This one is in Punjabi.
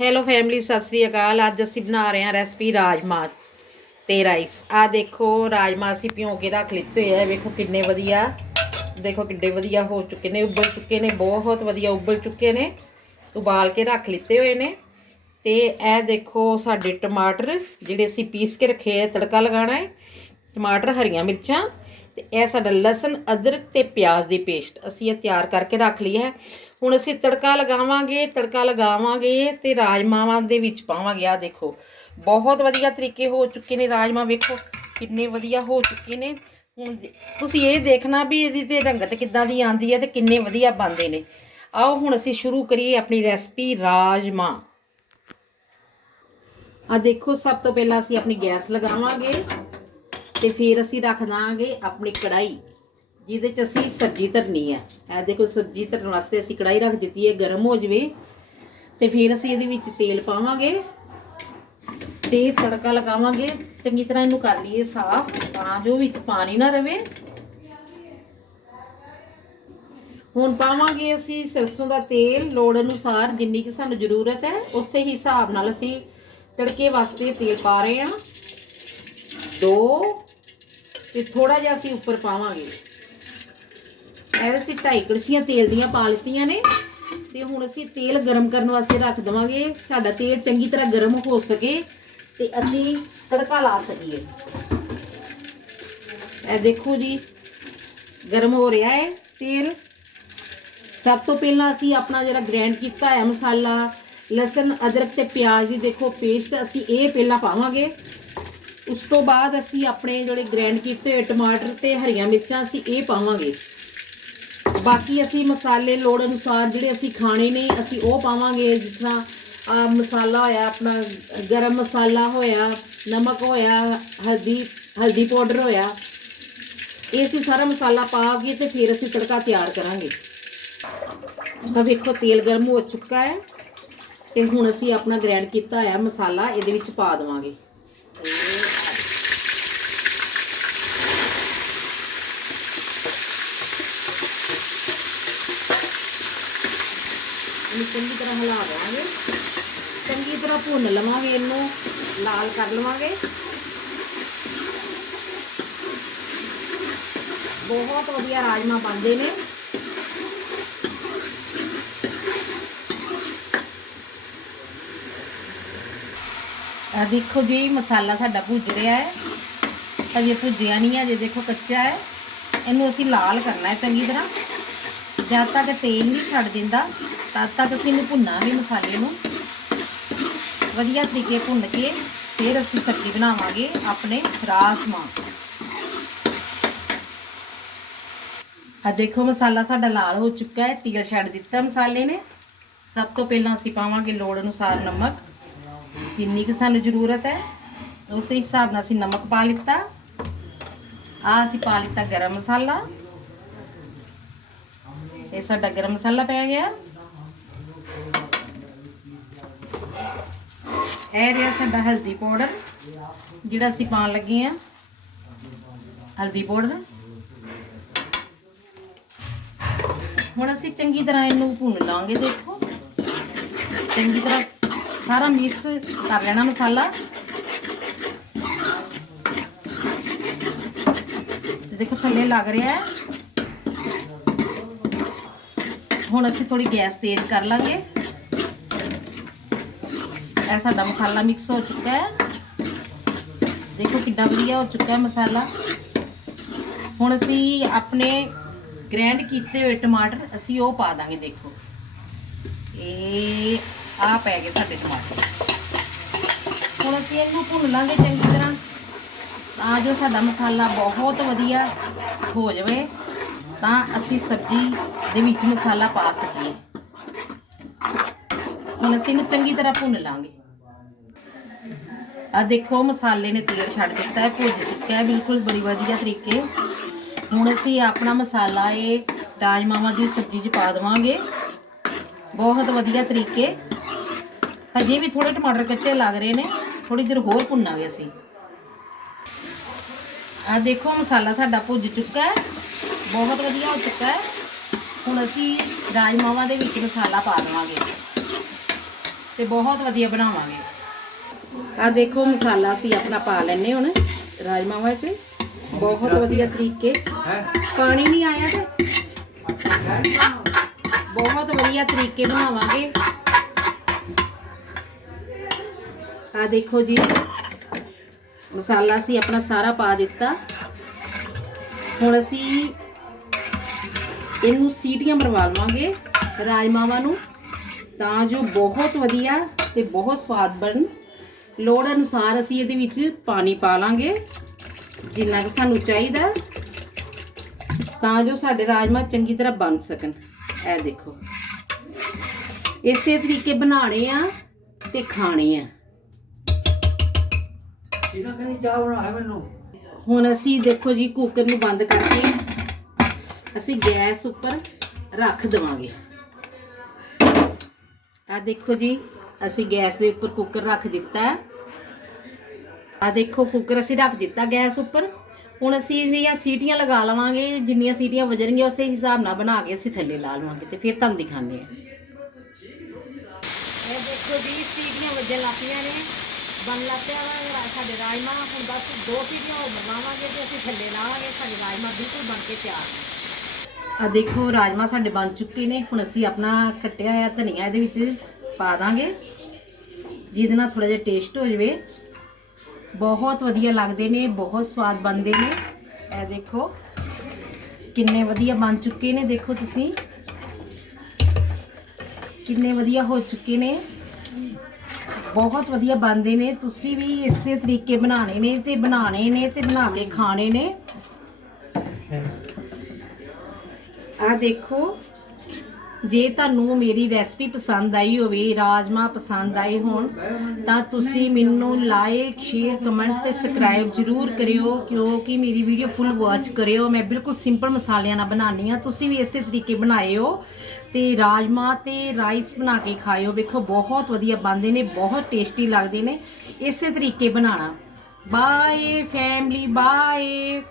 ਹੈਲੋ ਫੈਮਿਲੀ ਸਤਿ ਸ੍ਰੀ ਅਕਾਲ। ਅੱਜ ਅਸੀਂ ਬਣਾ ਰਹੇ ਹਾਂ ਰੈਸਪੀ ਰਾਜਮਾ ਤੇ ਰਾਈਸ ਆ ਦੇਖੋ, ਰਾਜਮਾ ਅਸੀਂ ਭਿਉਂ ਕੇ ਰੱਖ ਲਿੱਤੇ ਹੋਏ ਆ। ਵੇਖੋ ਕਿੰਨੇ ਵਧੀਆ, ਦੇਖੋ ਕਿੱਡੇ ਵਧੀਆ ਹੋ ਚੁੱਕੇ ਨੇ, ਉਬਲ ਚੁੱਕੇ ਨੇ, ਬਹੁਤ ਵਧੀਆ ਉਬਲ ਚੁੱਕੇ ਨੇ। ਉਬਾਲ ਕੇ ਰੱਖ ਲਿੱਤੇ ਹੋਏ ਨੇ। ਤੇ ਇਹ ਦੇਖੋ ਸਾਡੇ ਟਮਾਟਰ, ਜਿਹੜੇ ਅਸੀਂ ਪੀਸ ਕੇ ਰੱਖੇ ਆ, ਤੜਕਾ ਲਗਾਉਣਾ ਹੈ। ਟਮਾਟਰ, ਹਰੀਆਂ ਮਿਰਚਾਂ ਤੇ ਇਹ ਸਾਡਾ ਲਸਣ, ਅਦਰਕ ਤੇ ਪਿਆਜ਼ ਦੀ ਪੇਸਟ ਅਸੀਂ ਇਹ ਤਿਆਰ ਕਰਕੇ ਰੱਖ ਲਈ ਹੈ। ਹੁਣ ਅਸੀਂ ਤੜਕਾ ਲਗਾਵਾਂਗੇ ਤੜਕਾ ਲਗਾਵਾਂਗੇ ਤੇ ਰਾਜਮਾਵਾਂ ਦੇ ਵਿੱਚ ਪਾਵਾਂਗੇ। ਆ ਦੇਖੋ, ਬਹੁਤ ਵਧੀਆ ਤਰੀਕੇ ਹੋ ਚੁੱਕੇ ਨੇ ਰਾਜਮਾ, ਵੇਖੋ ਕਿੰਨੇ ਵਧੀਆ ਹੋ ਚੁੱਕੇ ਨੇ। ਹੁਣ ਤੁਸੀਂ ਇਹ ਦੇਖਣਾ ਵੀ ਇਹਦੀ ਤੇ ਰੰਗਤ ਕਿੱਦਾਂ ਦੀ ਆਂਦੀ ਹੈ ਤੇ ਕਿੰਨੇ ਵਧੀਆ ਬਣਦੇ ਨੇ। ਆਓ ਹੁਣ ਅਸੀਂ ਸ਼ੁਰੂ ਕਰੀਏ ਆਪਣੀ ਰੈਸਪੀ ਰਾਜਮਾ। ਆ ਦੇਖੋ, ਸਭ ਤੋਂ ਪਹਿਲਾਂ ਅਸੀਂ ਆਪਣੀ ਗੈਸ ਲਗਾਵਾਂਗੇ। ਤੇ ਫਿਰ ਅਸੀਂ ਰੱਖ ਦਾਂਗੇ ਆਪਣੀ ਕੜਾਈ ਜਿਹਦੇ ਚ ਅਸੀਂ ਸਬਜ਼ੀ ਧਰਨੀ ਹੈ। ਇਹ ਦੇਖੋ ਸਬਜ਼ੀ ਧਰਨ ਵਾਸਤੇ ਅਸੀਂ ਕੜਾਈ ਰੱਖ ਦਿੱਤੀ ਹੈ, ਗਰਮ ਹੋ ਜਵੇ। ਤੇ ਫਿਰ ਅਸੀਂ ਇਹਦੇ ਵਿੱਚ ਤੇਲ ਪਾਵਾਂਗੇ ਤੇ ਤੜਕਾ ਲਗਾਵਾਂਗੇ। ਚੰਗੀ ਤਰ੍ਹਾਂ ਇਹਨੂੰ ਕਰ ਲਈਏ ਸਾਫ਼, ਤਾਂ ਜੋ ਵਿੱਚ ਪਾਣੀ ਨਾ ਰਵੇ। ਹੁਣ ਪਾਵਾਂਗੇ ਅਸੀਂ ਸਰਸੋਂ ਦਾ ਤੇਲ। ਲੋੜ ਅਨੁਸਾਰ ਜਿੰਨੀ ਕਿ ਸਾਨੂੰ ਜ਼ਰੂਰਤ ਹੈ, ਉਸੇ ਹਿਸਾਬ ਨਾਲ ਅਸੀਂ ਤੜਕੇ ਵਾਸਤੇ ਤੇਲ ਪਾ ਰਹੇ ਹਾਂ। ਦੋ ਤੇ ਥੋੜਾ ਜਿਹਾ ਅਸੀਂ ਉੱਪਰ ਪਾਵਾਂਗੇ। ਇਹ ਅਸੀਂ ਢਾਈ ਕੜਛੀਆਂ ਤੇਲ ਦੀਆਂ ਪਾ ਲਿੱਤੀਆਂ ਨੇ ਤੇ ਹੁਣ ਅਸੀਂ ਤੇਲ ਗਰਮ ਕਰਨ ਵਾਸਤੇ ਰੱਖ ਦਵਾਂਗੇ। ਸਾਡਾ ਤੇਲ ਚੰਗੀ ਤਰ੍ਹਾਂ ਗਰਮ ਹੋ ਸਕੇ ਤੇ ਅਸੀਂ ਤੜਕਾ ਲਾ ਸਕੀਏ। ਇਹ ਦੇਖੋ ਜੀ, ਗਰਮ ਹੋ ਰਿਹਾ ਹੈ ਤੇਲ। ਸਭ ਤੋਂ ਪਹਿਲਾਂ ਅਸੀਂ ਆਪਣਾ ਜਿਹੜਾ ਗ੍ਰੈਂਡ ਕੀਤਾ ਹੈ ਮਸਾਲਾ, ਲਸਣ, ਅਦਰਕ ਤੇ ਪਿਆਜ਼ ਦੀ ਦੇਖੋ ਪੇਸਟ ਅਸੀਂ ਇਹ ਪਹਿਲਾਂ ਪਾਵਾਂਗੇ। ਉਸ ਤੋਂ ਬਾਅਦ ਅਸੀਂ ਆਪਣੇ ਜਿਹੜੇ ਗ੍ਰੈਂਡ ਕੀਤੇ ਹੋਏ ਟਮਾਟਰ ਤੇ ਹਰੀਆਂ ਮਿਰਚਾਂ ਅਸੀਂ ਇਹ ਪਾਵਾਂਗੇ। ਬਾਕੀ ਅਸੀਂ ਮਸਾਲੇ ਲੋੜ ਅਨੁਸਾਰ ਜਿਹੜੇ ਅਸੀਂ ਖਾਣੇ ਨੇ, ਅਸੀਂ ਉਹ ਪਾਵਾਂਗੇ ਜਿਸ ਤਰ੍ਹਾਂ ਆਹ ਮਸਾਲਾ ਹੋਇਆ, ਆਪਣਾ ਗਰਮ ਮਸਾਲਾ ਹੋਇਆ, ਨਮਕ ਹੋਇਆ, ਹਲਦੀ ਹਲਦੀ ਪਾਊਡਰ ਹੋਇਆ। ਇਹ ਅਸੀਂ ਸਾਰਾ ਮਸਾਲਾ ਪਾ ਕੇ ਤੇ ਫਿਰ ਅਸੀਂ ਤੜਕਾ ਤਿਆਰ ਕਰਾਂਗੇ। ਤਾਂ ਵੇਖੋ ਤੇਲ ਗਰਮ ਹੋ ਚੁੱਕਾ ਹੈ ਤੇ ਹੁਣ ਅਸੀਂ ਆਪਣਾ ਗ੍ਰਾਈਂਡ ਕੀਤਾ ਹੋਇਆ ਮਸਾਲਾ, ਇਹਦੇ ਵਿੱਚ ਪਾ ਦੇਵਾਂਗੇ ਇਹਨੂੰ ਚੰਗੀ ਤਰ੍ਹਾਂ ਹਿਲਾ ਦੇਵਾਂਗੇ ਚੰਗੀ ਤਰ੍ਹਾਂ ਭੁੰਨ ਲਵਾਂਗੇ ਇਹਨੂੰ, ਲਾਲ ਕਰ ਲਵਾਂਗੇ। ਬਹੁਤ ਵਧੀਆ ਰਾਜਮਾ ਬਣਦੇ ਨੇ। ਆ ਦੇਖੋ ਜੀ, ਮਸਾਲਾ ਸਾਡਾ ਭੁੱਜ ਰਿਹਾ ਹੈ। ਅਜੇ ਭੁੱਜਿਆ ਨਹੀਂ ਹੈ ਜੇ ਦੇਖੋ ਕੱਚਾ ਹੈ। ਇਹਨੂੰ ਅਸੀਂ ਲਾਲ ਕਰਨਾ ਹੈ ਚੰਗੀ ਤਰ੍ਹਾਂ। ਜਦ ਤੱਕ ਤੇਲ ਨਹੀਂ ਛੱਡ ਦਿੰਦਾ ਤਦ ਤੱਕ ਅਸੀਂ ਇਹਨੂੰ ਭੁੰਨਾਂਗੇ ਮਸਾਲੇ ਨੂੰ। ਵਧੀਆ ਤਰੀਕੇ ਭੁੰਨ ਕੇ ਫਿਰ ਅਸੀਂ ਸਬਜ਼ੀ ਬਣਾਵਾਂਗੇ ਆਪਣੇ ਰਾਜਮਾ ਆ ਦੇਖੋ ਮਸਾਲਾ ਸਾਡਾ ਲਾਲ ਹੋ ਚੁੱਕਾ ਹੈ ਤੀਲ ਛੱਡ ਦਿੱਤਾ ਮਸਾਲੇ ਨੇ। ਸਭ ਤੋਂ ਪਹਿਲਾਂ ਅਸੀਂ ਪਾਵਾਂਗੇ ਲੋੜ ਅਨੁਸਾਰ ਨਮਕ। ਜਿੰਨੀ ਕਿ ਸਾਨੂੰ ਜ਼ਰੂਰਤ ਹੈ, ਉਸੇ ਹਿਸਾਬ ਨਾਲ ਅਸੀਂ ਨਮਕ ਪਾ ਲਿੱਤਾ। ਆ ਅਸੀਂ ਪਾ ਲਿੱਤਾ ਗਰਮ ਮਸਾਲਾ। ਇਹ ਸਾਡਾ ਗਰਮ ਮਸਾਲਾ ਪੈ ਗਿਆ। ਇਹ ਰਿਹਾ ਸਾਡਾ ਹਲਦੀ ਪਾਊਡਰ, ਜਿਹੜਾ ਅਸੀਂ ਪਾਉਣ ਲੱਗੇ ਆ ਹਲਦੀ ਪਾਊਡਰ। ਹੁਣ ਅਸੀਂ ਚੰਗੀ ਤਰ੍ਹਾਂ ਇਹਨੂੰ ਭੁੰਨ ਲਾਂਗੇ, ਦੇਖੋ। ਚੰਗੀ ਤਰ੍ਹਾਂ ਸਾਰਾ ਮਿਕਸ ਕਰ ਲੈਣਾ ਮਸਾਲਾ। ਦੇਖੋ ਥੱਲੇ ਲੱਗ ਰਿਹਾ ਹੈ। ਹੁਣ ਅਸੀਂ ਥੋੜੀ ਗੈਸ ਤੇਜ਼ ਕਰ ਲਾਂਗੇ। ਇਹ ਸਾਡਾ ਮਸਾਲਾ ਮਿਕਸ ਹੋ ਚੁੱਕਾ ਹੈ। ਦੇਖੋ ਕਿੰਨਾ ਵਧੀਆ ਹੋ ਚੁੱਕਾ ਹੈ ਮਸਾਲਾ। ਹੁਣ ਅਸੀਂ ਆਪਣੇ ਗ੍ਰੈਂਡ ਕੀਤੇ ਹੋਏ ਟਮਾਟਰ ਅਸੀਂ ਉਹ ਪਾ ਦਾਂਗੇ, ਦੇਖੋ। ਇਹ ਆ ਪੈ ਗਏ ਸਾਡੇ ਟਮਾਟਰ। ਹੁਣ ਅਸੀਂ ਇਹਨੂੰ ਭੁੰਨ ਲਾਂਗੇ ਚੰਗੀ ਤਰ੍ਹਾਂ। ਤਾਂ ਜੋ ਸਾਡਾ ਮਸਾਲਾ ਬਹੁਤ ਵਧੀਆ ਹੋ ਜਾਵੇ, ਤਾਂ ਅਸੀਂ ਸਬਜ਼ੀ ਦੇ ਵਿੱਚ ਮਸਾਲਾ ਪਾ ਸਕੀਏ। ਹੁਣ ਅਸੀਂ ਇਹਨੂੰ ਚੰਗੀ ਤਰ੍ਹਾਂ ਭੁੰਨ ਲਾਂਗੇ। ਆ ਦੇਖੋ, ਮਸਾਲੇ ਨੇ ਤੇਲ ਛੱਡ ਦਿੱਤਾ ਹੈ ਭੁੱਜ ਚੁੱਕਿਆ ਹੈ, ਬਿਲਕੁਲ ਬੜੀ ਵਧੀਆ ਤਰੀਕੇ। ਹੁਣ ਅਸੀਂ ਆਪਣਾ ਮਸਾਲਾ, ਇਹ ਰਾਜਮਾਵਾਂ ਦੀ ਸਬਜ਼ੀ 'ਚ ਪਾ ਦੇਵਾਂਗੇ। ਬਹੁਤ ਵਧੀਆ ਤਰੀਕੇ। ਹਜੇ ਵੀ ਥੋੜੇ ਟਮਾਟਰ ਕੱਚੇ ਲੱਗ ਰਹੇ ਨੇ ਥੋੜੀ ਦੇਰ ਹੋਰ ਭੁੰਨਾਂਗੇ ਅਸੀਂ। ਆ ਦੇਖੋ, ਮਸਾਲਾ ਸਾਡਾ ਭੁੱਜ ਚੁੱਕਾ ਹੈ, ਬਹੁਤ ਵਧੀਆ ਹੋ ਚੁੱਕਾ ਹੈ। ਹੁਣ ਅਸੀਂ ਰਾਜਮਾਵਾਂ ਦੇ ਵਿੱਚ ਮਸਾਲਾ ਪਾ ਦੇਵਾਂਗੇ ਤੇ ਬਹੁਤ ਵਧੀਆ ਬਣਾਵਾਂਗੇ। ਆ ਦੇਖੋ ਮਸਾਲਾ ਅਸੀਂ ਆਪਣਾ ਪਾ ਲੈਨੇ ਹੁਣ ਰਾਜਮਾ ਵਿੱਚ ਬਹੁਤ ਵਧੀਆ ਤਰੀਕੇ। ਪਾਣੀ ਨਹੀਂ ਆਇਆ ਤੇ। ਬਹੁਤ ਵਧੀਆ ਤਰੀਕੇ ਬਣਾਵਾਂਗੇ। ਆ ਦੇਖੋ ਜੀ। ਮਸਾਲਾ ਅਸੀਂ ਆਪਣਾ ਸਾਰਾ ਪਾ ਦਿੱਤਾ। ਹੁਣ ਅਸੀਂ ਇਹਨੂੰ ਸੀਟੀਆਂ ਮਰਵਾ ਲਵਾਂਗੇ ਰਾਜਮਾਵਾਂ ਨੂੰ। ਤਾਂ ਜੋ ਬਹੁਤ ਵਧੀਆ ਤੇ ਬਹੁਤ ਸਵਾਦ ਬਣ ਲੋੜ ਅਨੁਸਾਰ ਅਸੀਂ ਇਹਦੇ ਵਿੱਚ ਪਾਣੀ ਪਾ ਲਾਂਗੇ ਜਿੰਨਾ ਕਿ ਸਾਨੂੰ ਚਾਹੀਦਾ ਤਾਂ ਜੋ ਸਾਡੇ ਰਾਜਮਾ ਚੰਗੀ ਤਰ੍ਹਾਂ ਬਣ ਸਕਣ। ਇਹ ਦੇਖੋ। ਇਸੇ ਤਰੀਕੇ ਬਣਾਣੇ ਆ ਤੇ ਖਾਣੇ ਆ। ਇਹਨਾਂ ਕਹਿੰਦੀ ਚਾਹ ਬਣਾ ਮੈਨੂੰ। ਹੁਣ ਅਸੀਂ ਦੇਖੋ ਜੀ ਕੁੱਕਰ ਨੂੰ ਬੰਦ ਕਰਕੇ ਅਸੀਂ ਗੈਸ ਉੱਪਰ ਰੱਖ ਦੇਵਾਂਗੇ। ਆ ਦੇਖੋ ਜੀ ਅਸੀਂ ਗੈਸ ਦੇ ਉੱਪਰ ਕੁੱਕਰ ਰੱਖ ਦਿੱਤਾ ਆ ਦੇਖੋ ਕੁੱਕਰ ਅਸੀਂ ਰੱਖ ਦਿੱਤਾ ਗੈਸ ਉੱਪਰ। ਹੁਣ ਅਸੀਂ ਇਹਦੀਆਂ ਸੀਟੀਆਂ ਲਗਾ ਲਵਾਂਗੇ, ਜਿੰਨੀਆਂ ਸੀਟੀਆਂ ਵਜਣਗੀਆਂ ਉਸੇ ਹਿਸਾਬ ਨਾਲ ਬਣਾ ਕੇ ਅਸੀਂ ਥੱਲੇ ਲਾ ਲਵਾਂਗੇ ਤੇ ਫਿਰ ਤੁਹਾਨੂੰ ਦਿਖਾਉਂਦੇ ਆ ਇਹ ਦੇਖੋ ਜੀ, ਸੀਟੀਆਂ ਵੱਜਣ ਲੱਗੀਆਂ ਨੇ। ਬਣ ਲੱਪਿਆ ਵਾ ਸਾਡੇ ਰਾਜਮਾ। ਹੁਣ ਬਸ ਦੋ ਸੀਟੀਆਂ ਹੋਰ ਬਣਾਵਾਂਗੇ ਤੇ ਅਸੀਂ ਥੱਲੇ ਲਾਵਾਂਗੇ। ਸਾਡੇ ਰਾਜਮਾ ਬਿਲਕੁਲ ਬਣ ਕੇ ਤਿਆਰ ਆ ਦੇਖੋ, ਰਾਜਮਾ ਸਾਡੇ ਬਣ ਚੁੱਕੇ ਨੇ। ਹੁਣ ਅਸੀਂ ਆਪਣਾ ਕੱਟਿਆ ਹੋਇਆ ਧਨੀਆ ਇਹਦੇ ਵਿੱਚ ਪਾ ਦਾਂਗੇ। ਜਿਹਦੇ ਨਾਲ ਥੋੜਾ ਜਿਹਾ ਟੇਸਟ ਹੋ ਜਾਵੇ। ਬਹੁਤ ਵਧੀਆ ਲੱਗਦੇ ਨੇ ਬਹੁਤ ਸਵਾਦ ਬਣਦੇ ਨੇ। ਇਹ ਦੇਖੋ ਕਿੰਨੇ ਵਧੀਆ ਬਣ ਚੁੱਕੇ ਨੇ ਦੇਖੋ ਤੁਸੀਂ। ਕਿੰਨੇ ਵਧੀਆ ਹੋ ਚੁੱਕੇ ਨੇ। ਬਹੁਤ ਵਧੀਆ ਬਣਦੇ ਨੇ। ਤੁਸੀਂ ਵੀ ਇਸੇ ਤਰੀਕੇ ਬਣਾਣੇ ਨੇ ਤੇ ਬਣਾਣੇ ਨੇ ਤੇ ਬਣਾ ਕੇ ਖਾਣੇ ਨੇ। ਆ ਦੇਖੋ ਜੇ ਤੁਹਾਨੂੰ ਮੇਰੀ ਰੈਸਪੀ ਪਸੰਦ ਆਈ ਹੋਵੇ, ਰਾਜਮਾ ਪਸੰਦ ਆਏ ਹੋਣ, ਤਾਂ ਤੁਸੀਂ ਮੈਨੂੰ ਲਾਈਕ ਸ਼ੇਅਰ, ਕਮੈਂਟ ਤੇ ਸਬਸਕ੍ਰਾਈਬ ਜਰੂਰ ਕਰਿਓ, ਕਿਉਂਕਿ ਮੇਰੀ ਵੀਡੀਓ ਫੁੱਲ ਵਾਚ ਕਰਿਓ। ਮੈਂ ਬਿਲਕੁਲ ਸਿੰਪਲ ਮਸਾਲਿਆਂ ਨਾਲ ਬਣਾਉਣੀ ਆ ਤੁਸੀਂ ਵੀ ਇਸੇ ਤਰੀਕੇ ਬਣਾਇਓ ਤੇ ਰਾਜਮਾ ਤੇ ਰਾਈਸ ਬਣਾ ਕੇ ਖਾਇਓ। ਵੇਖੋ, ਬਹੁਤ ਵਧੀਆ ਬਣਦੇ ਨੇ, ਬਹੁਤ ਟੇਸਟੀ ਲੱਗਦੇ ਨੇ। ਇਸੇ ਤਰੀਕੇ ਬਣਾਉਣਾ। Bye, family, bye.